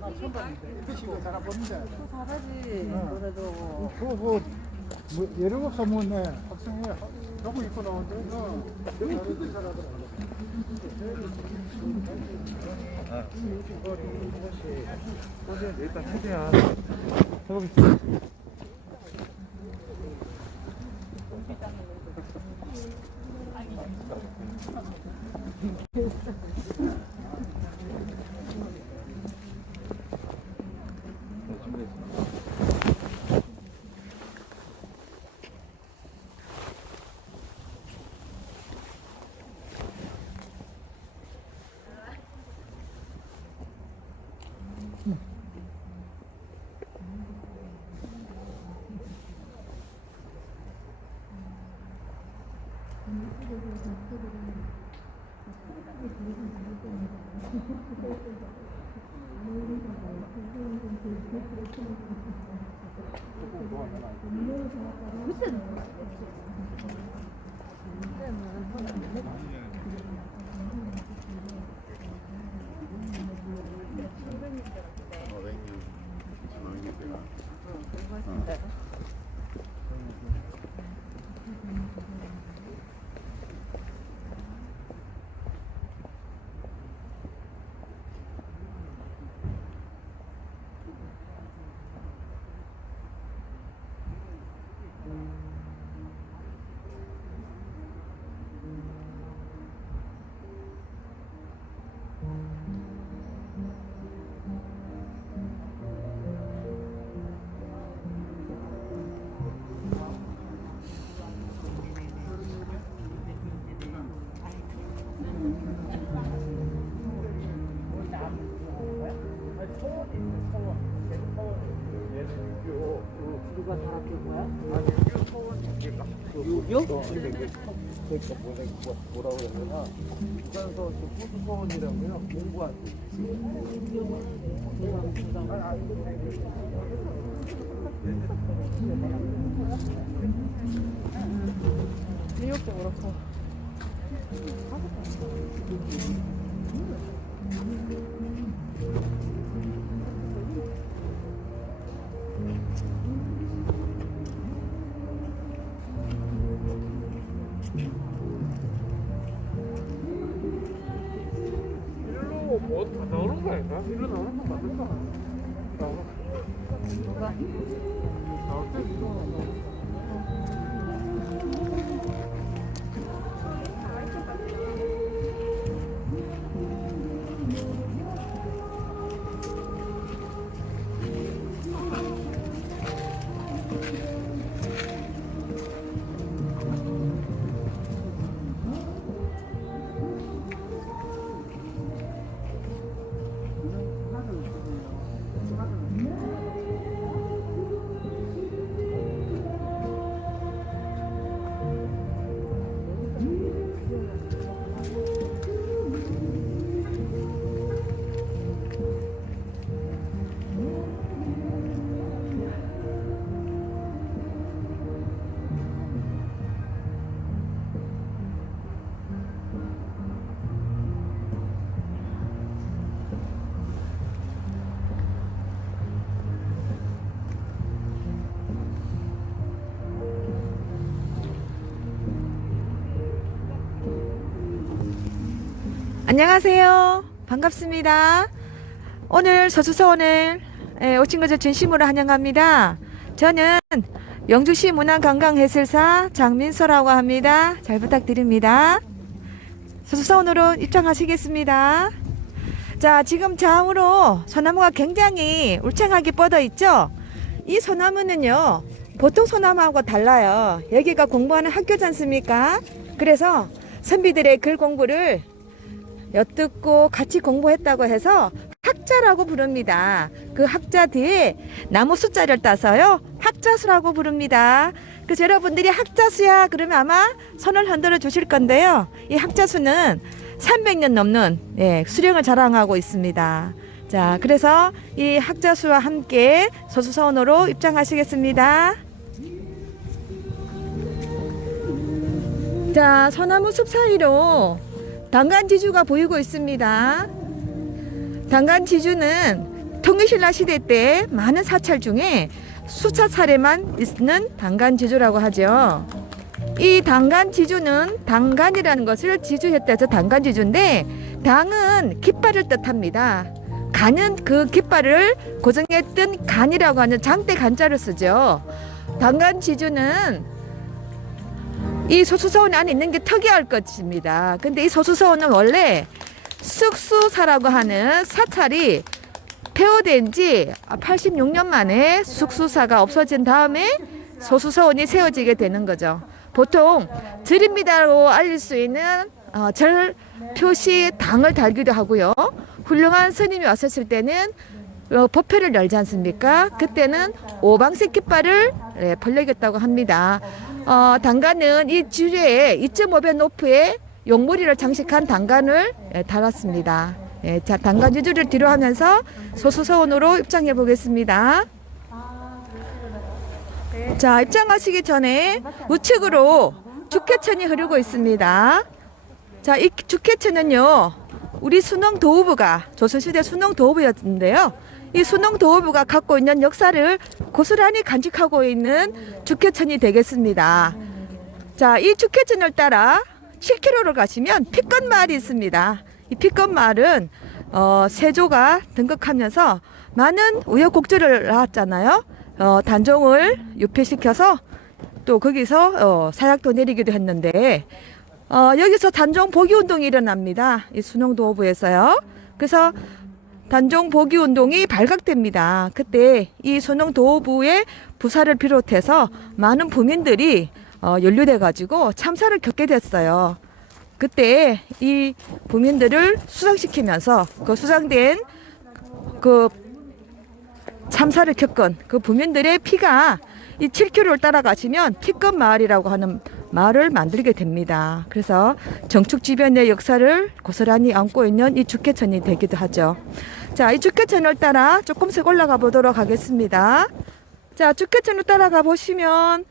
나 처음 잘하지. 응. 노래도. 그거 뭐, 뭐 들어서 뭐네 학생이 너무 입고 나오는데 어, 여기 이거 어제 일단 최대한 해보겠습니다. 요? 그러니까 뭐라 뭐라고 그러냐면 북한서 호수 소원이라고요 공부한 뉴욕도 그렇고. 나오는 거 아닌가? 일로 나오는 거 맞을 거 누가? 나올 때 나오는 안녕하세요. 반갑습니다. 오늘 서수서원을 에, 오신 것을 진심으로 환영합니다. 저는 영주시 문화관광해설사 장민서라고 합니다. 잘 부탁드립니다. 서수서원으로 입장하시겠습니다. 자, 지금 좌우로 소나무가 굉장히 울창하게 뻗어 있죠? 이 소나무는요, 보통 소나무하고 달라요. 여기가 공부하는 학교지 않습니까? 그래서 선비들의 글 공부를 엿듣고 같이 공부했다고 해서 학자라고 부릅니다. 그 학자 뒤에 나무 숫자를 따서요. 학자수라고 부릅니다. 그래서 여러분들이 학자수야 그러면 아마 손을 흔들어 주실 건데요. 이 학자수는 300년 넘는 예, 수령을 자랑하고 있습니다. 자, 그래서 이 학자수와 함께 소수서원으로 입장하시겠습니다. 자, 소나무 숲 사이로 당간지주가 보이고 있습니다. 당간지주는 통일신라 시대 때 많은 사찰 중에 수차 차례만 있는 당간지주라고 하죠. 이 당간지주는 당간이라는 것을 지주했다 해서 당간지주인데 당은 깃발을 뜻합니다. 간은 그 깃발을 고정했던 간이라고 하는 장대 간자를 쓰죠. 당간지주는 이 소수서원 안에 있는 게 특이할 것입니다. 근데 이 소수서원은 원래 숙수사라고 하는 사찰이 폐허된 지 86년 만에 숙수사가 없어진 다음에 소수서원이 세워지게 되는 거죠. 보통 절입니다로 알릴 수 있는 어, 절 표시 당을 달기도 하고요. 훌륭한 스님이 왔었을 때는 어, 법회를 열지 않습니까? 그때는 오방색 깃발을 예, 벌려겠다고 합니다. 어, 당간은 이 주제에 2.5배 높이의 용머리를 장식한 당간을 예, 달았습니다. 예, 자, 당간 주주를 뒤로 하면서 소수서원으로 입장해 보겠습니다. 자, 입장하시기 전에 우측으로 죽해천이 흐르고 있습니다. 자, 이 죽해천은요, 우리 순홍 도후부가 조선시대 순홍 도후부였는데요. 이 순홍 도후부가 갖고 있는 역사를 고스란히 간직하고 있는 죽해천이 되겠습니다. 자, 이 죽해천을 따라 7km를 가시면 피껏 마을이 있습니다. 이 피껏 마을은 어, 세조가 등극하면서 많은 우여곡절을 낳았잖아요. 어, 단종을 유폐시켜서 또 거기서 어, 사약도 내리기도 했는데 어, 여기서 단종 복위 운동이 일어납니다. 이 순홍도호부에서요. 그래서 단종 복위 운동이 발각됩니다. 그때 이 순홍도호부의 부사를 비롯해서 많은 부민들이 어, 연루돼 가지고 참사를 겪게 됐어요. 그때 이 부민들을 수상시키면서 그 수상된 그 참사를 겪은 그 부민들의 피가 이 7km를 따라가시면 피끝 마을이라고 하는 마을을 만들게 됩니다. 그래서 정축 주변의 역사를 고스란히 안고 있는 이 죽해천이 되기도 하죠. 자, 이 죽해천을 따라 조금씩 올라가 보도록 하겠습니다. 자, 죽해천을 따라가 보시면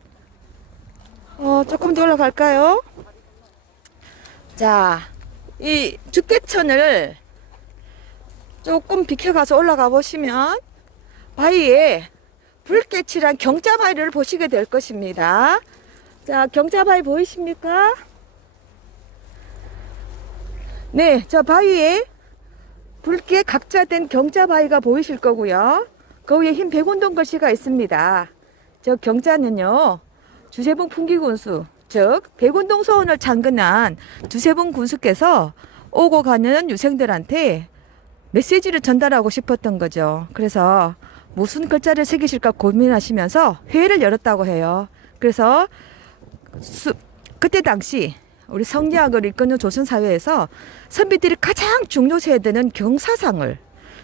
어, 조금 더 올라갈까요? 자, 이 죽개천을 조금 비켜가서 올라가 보시면 바위에 붉게 칠한 경자 바위를 보시게 될 것입니다. 자, 경자 바위 보이십니까? 네, 저 바위에 붉게 각자된 경자 바위가 보이실 거고요. 그 위에 흰 백운동 글씨가 있습니다. 저 경자는요, 주세봉 풍기군수, 즉 백운동 서원을 창건한 두세봉 군수께서 오고 가는 유생들한테 메시지를 전달하고 싶었던 거죠. 그래서 무슨 글자를 새기실까 고민하시면서 회의를 열었다고 해요. 그래서 수, 그때 당시 우리 성리학을 이끄는 조선 사회에서 선비들이 가장 중요시해야 되는 경사상을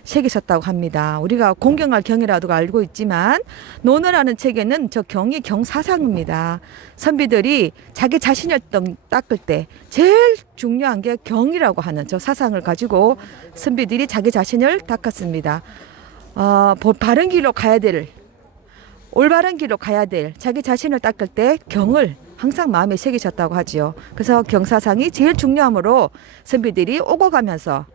새기셨다고 합니다. 우리가 공경할 경이라도 알고 있지만 논어라는 책에는 저 경이 경사상입니다. 선비들이 자기 자신을 떤- 닦을 때 제일 중요한 게 경이라고 하는 저 사상을 가지고 선비들이 자기 자신을 닦았습니다. 어, 보- 바른 길로 가야 될 올바른 길로 가야 될 자기 자신을 닦을 때 경을 항상 마음에 새기셨다고 하지요. 그래서 경사상이 제일 중요하므로 선비들이 오고 가면서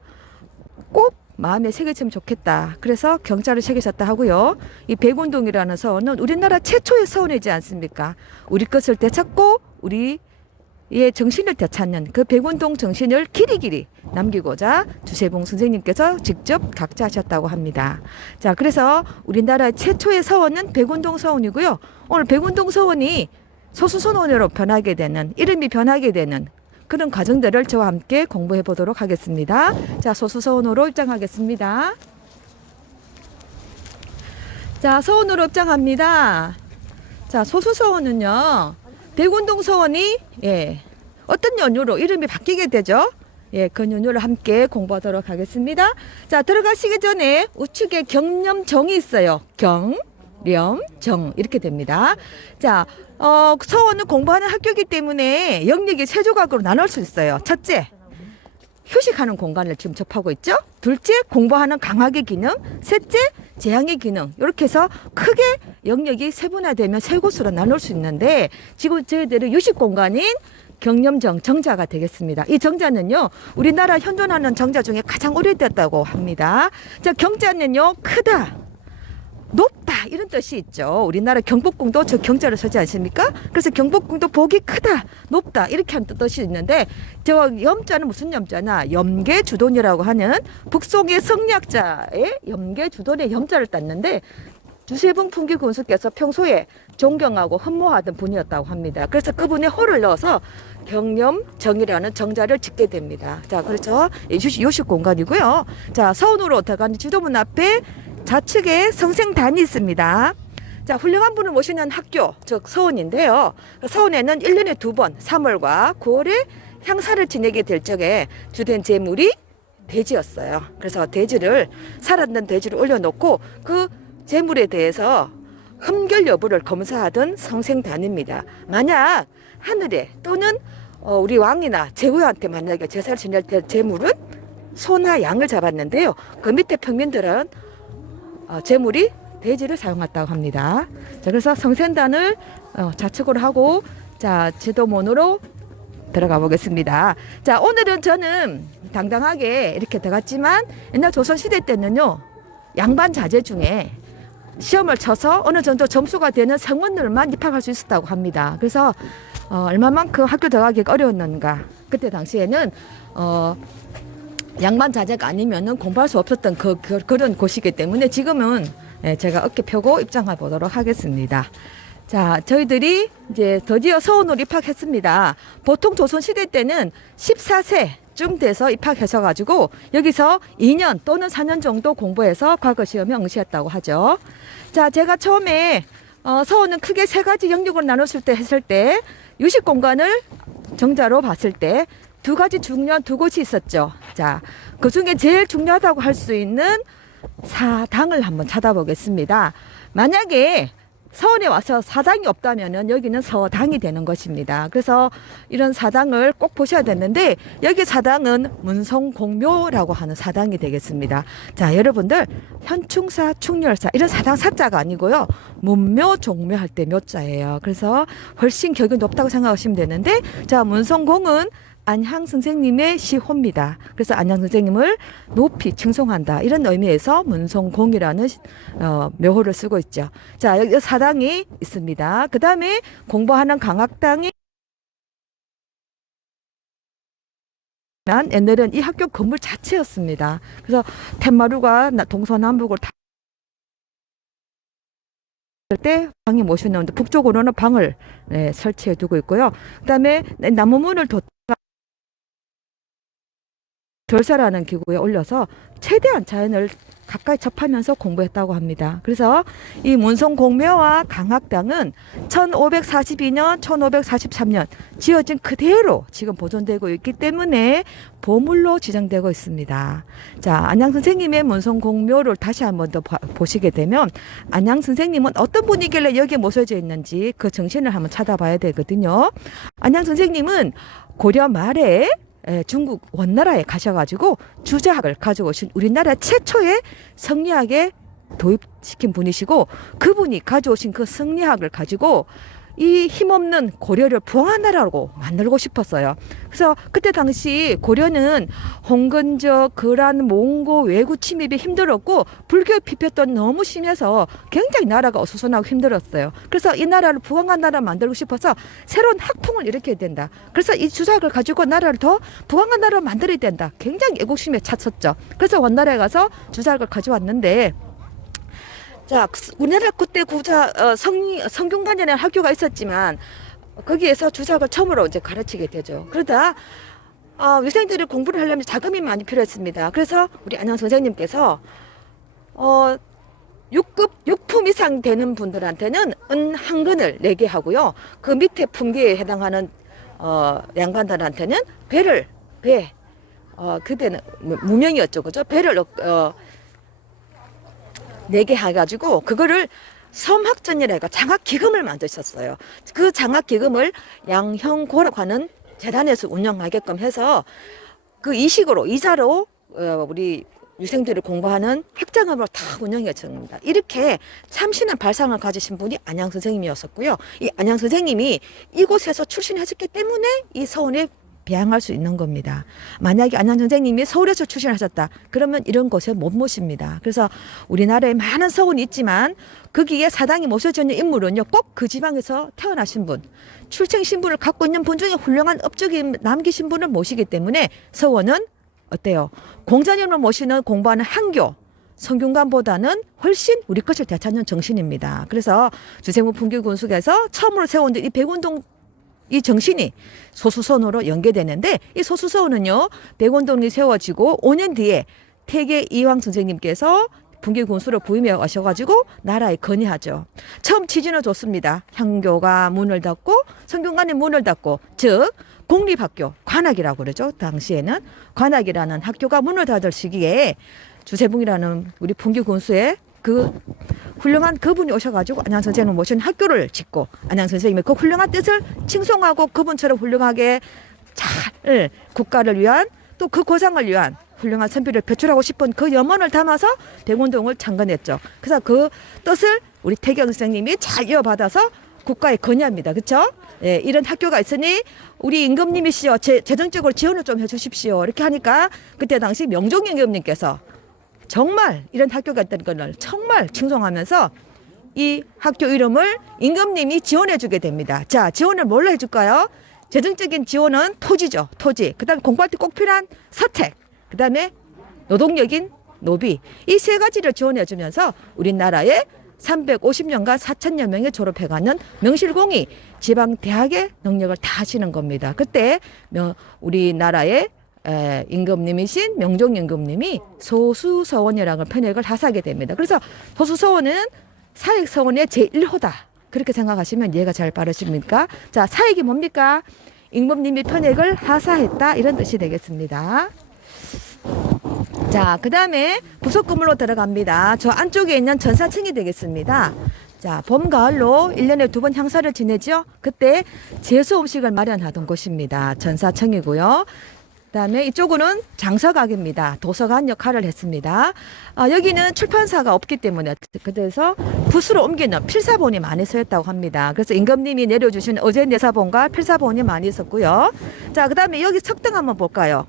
꼭 마음에 새겼으면 좋겠다. 그래서 경자를 새기셨다 하고요. 이 백운동이라는 서원은 우리나라 최초의 서원이지 않습니까? 우리 것을 되찾고 우리의 정신을 되찾는 그 백운동 정신을 길이길이 남기고자 주세봉 선생님께서 직접 각자하셨다고 합니다. 자, 그래서 우리나라 최초의 서원은 백운동 서원이고요. 오늘 백운동 서원이 소수선원으로 변하게 되는 이름이 변하게 되는 그런 과정들을 저와 함께 공부해 보도록 하겠습니다. 자, 소수서원으로 입장하겠습니다. 자, 서원으로 입장합니다. 자, 소수서원은요, 백운동 서원이, 예, 어떤 연유로 이름이 바뀌게 되죠? 예, 그 연유를 함께 공부하도록 하겠습니다. 자, 들어가시기 전에 우측에 경념정이 있어요. 경, 렴, 정. 이렇게 됩니다. 자, 어, 서원은 공부하는 학교이기 때문에 영역이 세 조각으로 나눌 수 있어요. 첫째, 휴식하는 공간을 지금 접하고 있죠. 둘째, 공부하는 강학의 기능. 셋째, 재앙의 기능. 이렇게 해서 크게 영역이 세분화되면 세 곳으로 나눌 수 있는데 지금 저희들은 유식 공간인 경념정 정자가 되겠습니다. 이 정자는요, 우리나라 현존하는 정자 중에 가장 오래됐다고 합니다. 자, 경자는요, 크다. 뜻이 있죠. 우리나라 경복궁도 저 경자를 서지 않습니까? 그래서 경복궁도 복이 크다, 높다 이렇게 하는 뜻이 있는데 저 염자는 무슨 염자나 염계주돈이라고 하는 북송의 성리학자의 염계주돈의 염자를 땄는데 주세봉 풍기 군수께서 평소에 존경하고 흠모하던 분이었다고 합니다. 그래서 그분의 호를 넣어서 경념정이라는 정자를 짓게 됩니다. 자, 그렇죠. 요식, 요식 공간이고요. 자, 서운으로 들어가는 지도문 앞에 좌측에 성생단이 있습니다. 자, 훌륭한 분을 모시는 학교, 즉 서원인데요. 서원에는 1년에 두 번, 3월과 9월에 향사를 지내게 될 적에 주된 제물이 돼지였어요. 그래서 돼지를 살았는 돼지를 올려놓고 그 제물에 대해서 흠결 여부를 검사하던 성생단입니다. 만약 하늘에 또는 어, 우리 왕이나 제후한테 만약에 제사를 지낼 때 제물은 소나 양을 잡았는데요. 그 밑에 평민들은 어, 제물이 돼지를 사용했다고 합니다. 자, 그래서 성생단을 어, 좌측으로 하고 자 지도문으로 들어가 보겠습니다. 자 오늘은 저는 당당하게 이렇게 들어갔지만 옛날 조선 시대 때는요 양반 자제 중에 시험을 쳐서 어느 정도 점수가 되는 성원들만 입학할 수 있었다고 합니다. 그래서 어, 얼마만큼 학교 들어가기가 어려웠는가. 그때 당시에는 어, 양반 자제가 아니면은 공부할 수 없었던 그, 그 그런 곳이기 때문에 지금은 예, 제가 어깨 펴고 입장해 보도록 하겠습니다. 자, 저희들이 이제 드디어 서원으로 입학했습니다. 보통 조선시대 때는 14세 쯤 돼서 입학해서 가지고 여기서 2년 또는 4년 정도 공부해서 과거 시험에 응시했다고 하죠. 자, 제가 처음에 어, 서원은 크게 세 가지 영역으로 나눴을 때 했을 때 유식 공간을 정자로 봤을 때 두 가지 중요한 두 곳이 있었죠. 자, 그 중에 제일 중요하다고 할 수 있는 사당을 한번 찾아보겠습니다. 만약에 서원에 와서 사당이 없다면은 여기는 서당이 되는 것입니다. 그래서 이런 사당을 꼭 보셔야 되는데 여기 사당은 문성공묘라고 하는 사당이 되겠습니다. 자, 여러분들 현충사, 충렬사 이런 사당 사자가 아니고요. 문묘, 종묘할 때 묘자예요. 그래서 훨씬 격이 높다고 생각하시면 되는데 자, 문성공은 안향 선생님의 시호입니다. 그래서 안향 선생님을 높이 칭송한다. 이런 의미에서 문성공이라는 시- 어, 묘호를 쓰고 있죠. 자, 여기 사당이 있습니다. 그 다음에 공부하는 강학당이 난 옛날엔 이 학교 건물 자체였습니다. 그래서 텐마루가 나- 동서남북을 다. 때 방에 모셔놓는데 북쪽으로는 방을 네, 설치해 두고 있고요. 그 다음에 나무 문을 뒀 결사라는 기구에 올려서 최대한 자연을 가까이 접하면서 공부했다고 합니다. 그래서 이 문성 공묘와 강학당은 1542년, 1543년 지어진 그대로 지금 보존되고 있기 때문에 보물로 지정되고 있습니다. 자, 안양 선생님의 문성 공묘를 다시 한 번 더 봐- 보시게 되면 안양 선생님은 어떤 분이길래 여기에 모셔져 있는지 그 정신을 한번 찾아봐야 되거든요. 안양 선생님은 고려 말에 에, 중국 원나라에 가셔가지고 주자학을 가져오신 우리나라 최초의 성리학에 도입시킨 분이시고 그분이 가져오신 그 성리학을 가지고 이 힘없는 고려를 부흥한 나라로 만들고 싶었어요. 그래서 그때 당시 고려는 홍건적, 거란, 몽고, 외구 침입이 힘들었고 불교 피폐도 너무 심해서 굉장히 나라가 어수선하고 힘들었어요. 그래서 이 나라를 부강한 나라 만들고 싶어서 새로운 학풍을 일으켜야 된다. 그래서 이 주작을 가지고 나라를 더 부강한 나라로 만들어야 된다. 굉장히 애국심에 찼었죠. 그래서 원나라에 가서 주작을 가져왔는데 자, 우리나라 그때 구자 어, 성 성균관이라는 학교가 있었지만 거기에서 주작을 처음으로 이제 가르치게 되죠. 그러다 어, 유생들이 공부를 하려면 자금이 많이 필요했습니다. 그래서 우리 안양 선생님께서 어 6급 6품 이상 되는 분들한테는 은 한 근을 내게 하고요. 그 밑에 품계에 해당하는 어 양반들한테는 배를 배 어, 그때는 무- 무명이었죠. 그죠? 배를 어, 내게 해가지고 그거를 섬학전이라고 장학 기금을 만드셨어요. 그 장학 기금을 양형고라고 하는 재단에서 운영하게끔 해서 그 이식으로 이자로 어, 우리 유생들을 공부하는 학장업으로 다 운영해 줍니다. 이렇게 참신한 발상을 가지신 분이 안양 선생님이었었고요. 이 안양 선생님이 이곳에서 출신하셨기 때문에 이 서원에 배양할 수 있는 겁니다. 만약에 안양 선생님이 서울에서 출신하셨다. 그러면 이런 곳에 못 모십니다. 그래서 우리나라에 많은 서원이 있지만 거기에 사당이 모셔져 있는 인물은요. 꼭 그 지방에서 태어나신 분, 출생 신분을 갖고 있는 분 중에 훌륭한 업적이 남기신 분을 모시기 때문에 서원은 어때요? 공자님을 모시는 공부하는 한교 성균관보다는 훨씬 우리 것을 되찾는 정신입니다. 그래서 주세무 풍기군숙에서 처음으로 세운 이 백운동 이 정신이 소수선으로 연계되는데 이 소수선은요 백운동이 세워지고 5년 뒤에 태계 이황 선생님께서 분기 군수로 부임해 오셔가지고 나라에 건의하죠. 처음 취지는 좋습니다. 향교가 문을 닫고 성균관이 문을 닫고 즉 공립학교 관악이라고 그러죠. 당시에는 관악이라는 학교가 문을 닫을 시기에 주세붕이라는 우리 분기 군수의 그 훌륭한 그분이 오셔가지고 안양 선생님을 모신 학교를 짓고 안양 선생님의 그 훌륭한 뜻을 칭송하고 그분처럼 훌륭하게 잘 국가를 위한 또 그 고상을 위한 훌륭한 선비를 배출하고 싶은 그 염원을 담아서 대운동을 창건했죠. 그래서 그 뜻을 우리 태경 선생님이 잘 이어받아서 국가에 건의합니다. 그렇죠? 예, 이런 학교가 있으니 우리 임금님이시여 재, 재정적으로 지원을 좀 해주십시오. 이렇게 하니까 그때 당시 명종 임금님께서 정말 이런 학교가 있다는 것을 정말 칭송하면서 이 학교 이름을 임금님이 지원해 주게 됩니다. 자, 지원을 뭘로 해줄까요? 재정적인 지원은 토지죠, 토지. 그 다음에 공부할 때 꼭 필요한 서책. 그다음에 노동력인 노비. 이 세 가지를 지원해 주면서 우리나라에 350년간 4천여 명이 졸업해가는 명실공히 지방 대학의 능력을 다 하시는 겁니다. 그때 명- 우리나라의 에, 임금님이신 명종 임금님이 소수서원이라는 편액을 하사하게 됩니다. 그래서 소수서원은 사익서원의 제1호다. 그렇게 생각하시면 이해가 잘 빠르십니까? 자, 사익이 뭡니까? 임금님이 편액을 하사했다. 이런 뜻이 되겠습니다. 자, 그 다음에 부속 건물로 들어갑니다. 저 안쪽에 있는 전사층이 되겠습니다. 자, 봄, 가을로 일년에 두 번 향사를 지내죠? 그때 제수 음식을 마련하던 곳입니다. 전사층이고요. 그다음에 이쪽은 장서각입니다. 도서관 역할을 했습니다. 아, 여기는 출판사가 없기 때문에 그래서 붓으로 옮기는 필사본이 많이 쓰였다고 합니다. 그래서 임금님이 내려주신 어제 내사본과 필사본이 많이 있었고요. 자, 그다음에 여기 석등 한번 볼까요?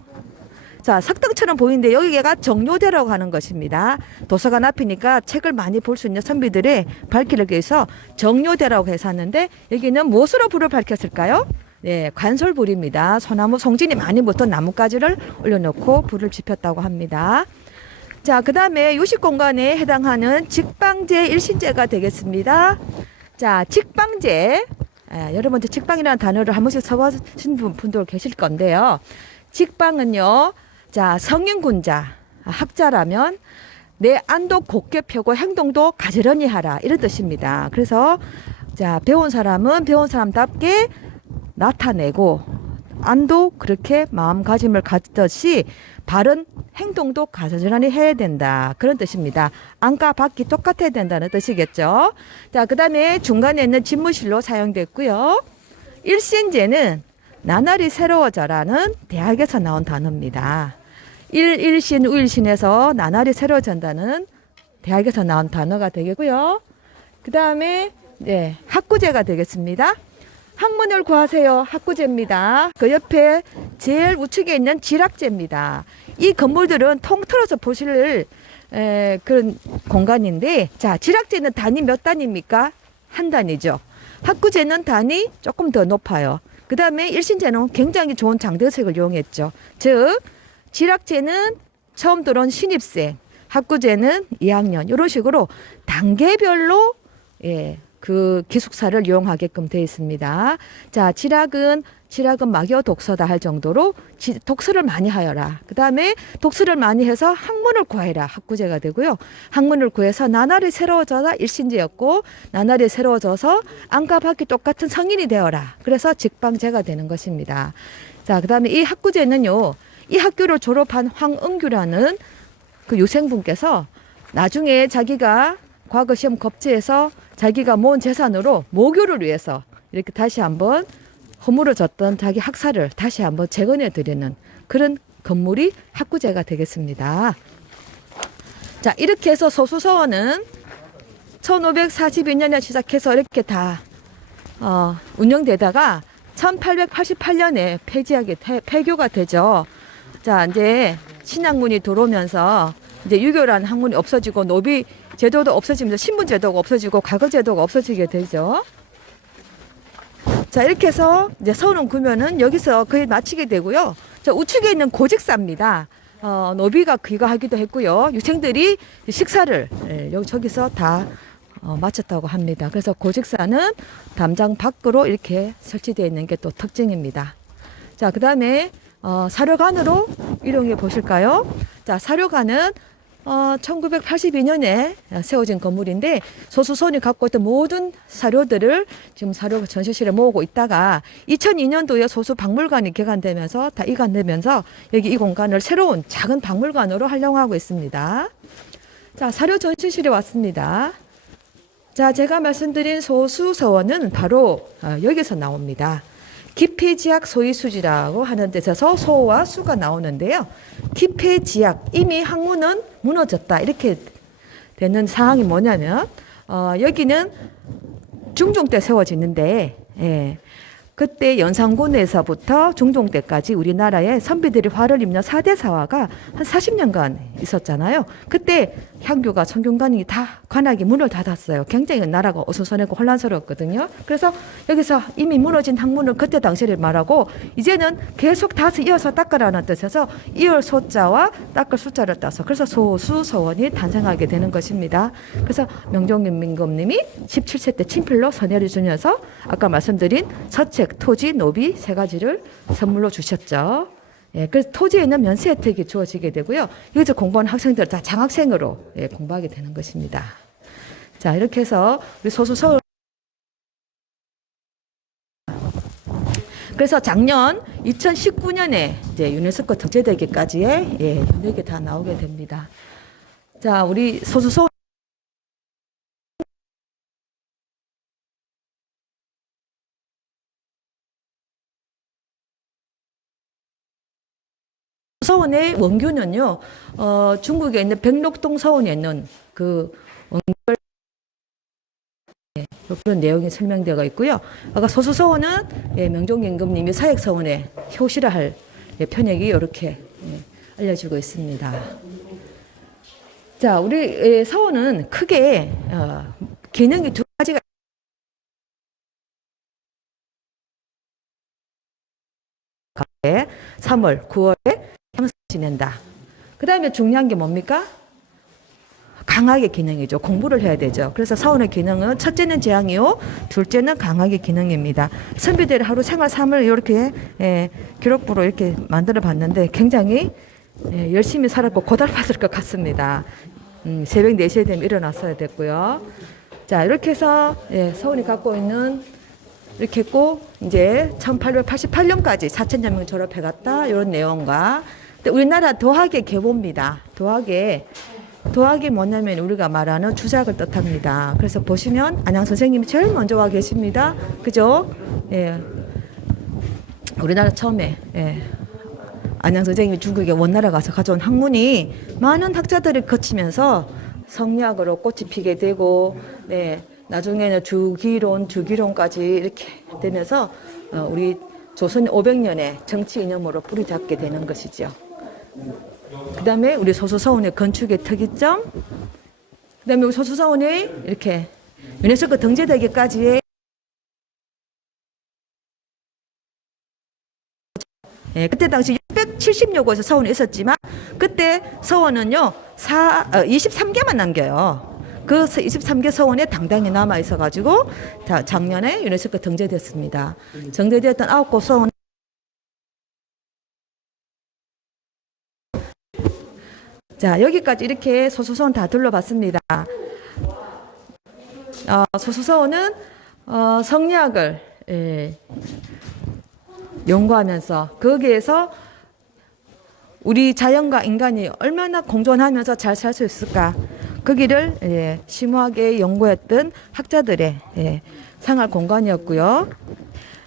자, 석등처럼 보이는데 여기가 정료대라고 하는 것입니다. 도서관 앞이니까 책을 많이 볼 수 있는 선비들의 발길을 위해서 정료대라고 해서 하는데 여기는 무엇으로 불을 밝혔을까요? 네, 관솔불입니다. 소나무 송진이 많이 붙은 나뭇가지를 올려놓고 불을 지폈다고 합니다. 자, 그 다음에 요식 공간에 해당하는 직방제 일신제가 되겠습니다. 자, 직방제. 아, 여러분들 직방이라는 단어를 한 번씩 써보신 분- 분들 계실 건데요. 직방은요, 자, 성인군자, 아, 학자라면 내 안도 곱게 펴고 행동도 가지런히 하라. 이런 뜻입니다. 그래서 자, 배운 사람은 배운 사람답게 나타내고 안도 그렇게 마음가짐을 갖듯이 바른 행동도 가지런히 해야 된다. 그런 뜻입니다. 안과 밖이 똑같아야 된다는 뜻이겠죠. 자, 그 다음에 중간에 있는 집무실로 사용됐고요. 일신제는 나날이 새로워져라는 대학에서 나온 단어입니다. 일일신, 우일신에서 나날이 새로워진다는 대학에서 나온 단어가 되겠고요. 그 다음에 네, 학구제가 되겠습니다. 학문을 구하세요. 학구제입니다. 그 옆에 제일 우측에 있는 지락제입니다. 이 건물들은 통틀어서 보실 에, 그런 공간인데, 자, 지락제는 단위 몇 단입니까? 한 단위죠. 학구제는 단위 조금 더 높아요. 그 다음에 일신제는 굉장히 좋은 장대색을 이용했죠. 즉, 지락제는 처음 들어온 신입생, 학구제는 2학년, 이런 식으로 단계별로 예, 그 기숙사를 이용하게끔 되어 있습니다. 자, 지락은 지락은 막여 독서다 할 정도로 지, 독서를 많이 하여라. 그 다음에 독서를 많이 해서 학문을 구해라. 학구제가 되고요. 학문을 구해서 나날이 새로워져라. 일신제였고 나날이 새로워져서 안과 밖이 똑같은 성인이 되어라. 그래서 직방제가 되는 것입니다. 자, 그 다음에 이 학구제는요. 이 학교를 졸업한 황은규라는 그 유생분께서 나중에 자기가 과거 시험 겁제해서 자기가 모은 재산으로 모교를 위해서 이렇게 다시 한번 허물어졌던 자기 학사를 다시 한번 재건해 드리는 그런 건물이 학구제가 되겠습니다. 자, 이렇게 해서 소수서원은 1542년에 시작해서 이렇게 다 어, 운영되다가 1888년에 폐지하게 폐, 폐교가 되죠. 자, 이제 신학문이 들어오면서 이제 유교라는 학문이 없어지고 노비 제도도 없어지면서 신분 제도가 없어지고 과거 제도가 없어지게 되죠. 자, 이렇게 해서 이제 서울은 구면은 여기서 거의 마치게 되고요. 저 우측에 있는 고직사입니다. 어, 노비가 귀가하기도 했고요. 유생들이 식사를 예, 여기 저기서 다 어, 마쳤다고 합니다. 그래서 고직사는 담장 밖으로 이렇게 설치되어 있는 게 또 특징입니다. 자, 그 다음에 어, 사료관으로 이동해 보실까요? 자, 사료관은 어, 1982년에 세워진 건물인데 소수손이 갖고 있던 모든 사료들을 지금 사료 전시실에 모으고 있다가 2002년도에 소수 박물관이 개관되면서 다 이관되면서 여기 이 공간을 새로운 작은 박물관으로 활용하고 있습니다. 자, 사료 전시실에 왔습니다. 자, 제가 말씀드린 소수 서원은 바로 어, 여기서 나옵니다. 기폐지약 소위수지라고 하는 데서 소와 수가 나오는데요. 기폐지약 이미 학문은 무너졌다 이렇게 되는 상황이 뭐냐면 어, 여기는 중종 때 세워지는데 예, 그때 연산군에서부터 중종 때까지 우리나라에 선비들이 화를 입는 사대 사화가 한 40년간 있었잖아요. 그때 향교가 성균관이 다 관악이 문을 닫았어요. 굉장히 나라가 어수선하고 혼란스러웠거든요. 그래서 여기서 이미 무너진 학문을 그때 당시를 말하고 이제는 계속 다시 이어서 닦으라는 뜻에서 이을 소자와 닦을 숫자를 따서 그래서 소수서원이 탄생하게 되는 것입니다. 그래서 명종민검님이 17세 때 친필로 선회를 주면서 아까 말씀드린 서책, 토지, 노비 세 가지를 선물로 주셨죠. 예, 그래서 토지에 있는 면세 혜택이 주어지게 되고요. 여기서 공부하는 학생들 다 장학생으로 예, 공부하게 되는 것입니다. 자, 이렇게 해서 우리 소수 서울 그래서 작년 2019년에 이제 유네스코 덕제되기까지의 예, 연역이 다 나오게 됩니다. 자, 우리 소수 서울 서원의 원교는요, 어, 중국에 있는 백록동 서원에 있는 그 원결 예, 그런 내용이 설명되어 있고요. 아까 소수 서원은 예, 명종임금님이 사익 서원에 효시를 할 예, 편액이 이렇게 예, 알려지고 있습니다. 자, 우리 예, 서원은 크게 어, 기능이 두 가지가 3월, 9월에 행사 지낸다. 그 다음에 중요한 게 뭡니까? 강하게 기능이죠. 공부를 해야 되죠. 그래서 사원의 기능은 첫째는 재앙이요, 둘째는 강하게 기능입니다. 선비들 하루 생활 삶을 이렇게 예, 기록부로 이렇게 만들어 봤는데 굉장히 예, 열심히 살았고 고달팠을 것 같습니다. 음, 새벽 4시에 되면 일어났어야 됐고요. 자, 이렇게 해서 예, 서울이 갖고 있는 이렇게 했고 이제 1888년까지 4천여 명 졸업해 갔다 이런 내용과 근데 우리나라 도학의 계보입니다. 도학의 도학이 뭐냐면 우리가 말하는 주작을 뜻합니다. 그래서 보시면 안양 선생님이 제일 먼저 와 계십니다. 그죠? 예. 우리나라 처음에 예. 안양 선생님이 중국에 원나라 가서 가져온 학문이 많은 학자들을 거치면서 성리학으로 꽃이 피게 되고 네. 나중에는 주기론, 주기론까지 이렇게 되면서 어, 우리 조선 500년의 정치 이념으로 뿌리 잡게 되는 것이죠. 그 다음에 우리 소수서원의 건축의 특이점, 그 다음에 소수서원이 이렇게 유네스코 등재되기까지의 예, 그때 당시 670여 곳의 서원이 있었지만 그때 서원은요 사, 어, 23개만 남겨요. 그 23개 서원에 당당히 남아 있어가지고 다 작년에 유네스코 등재됐습니다. 등재되었던 아홉 곳 서원 자 여기까지 이렇게 소수서원 다 둘러봤습니다. 어, 소수서원은 어, 성리학을 예, 연구하면서 거기에서 우리 자연과 인간이 얼마나 공존하면서 잘 살 수 있을까 거기를 예, 심오하게 연구했던 학자들의 예, 생활 공간이었고요.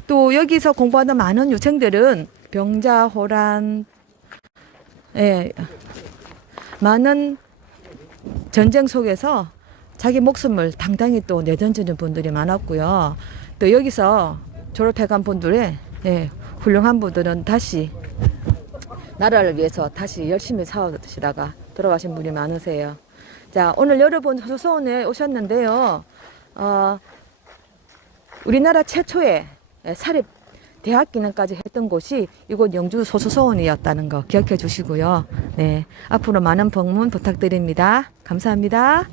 또 여기서 공부하는 많은 유생들은 병자, 호란, 예, 많은 전쟁 속에서 자기 목숨을 당당히 또 내던지는 분들이 많았고요. 또 여기서 졸업해간 분들의 예, 훌륭한 분들은 다시 나라를 위해서 다시 열심히 싸우시다가 돌아가신 분이 많으세요. 자, 오늘 여러분 소소원에 오셨는데요. 어, 우리나라 최초의 예, 사립 대학 기능까지 했던 곳이 이곳 영주 소수서원이었다는 거 기억해 주시고요. 네, 앞으로 많은 방문 부탁드립니다. 감사합니다.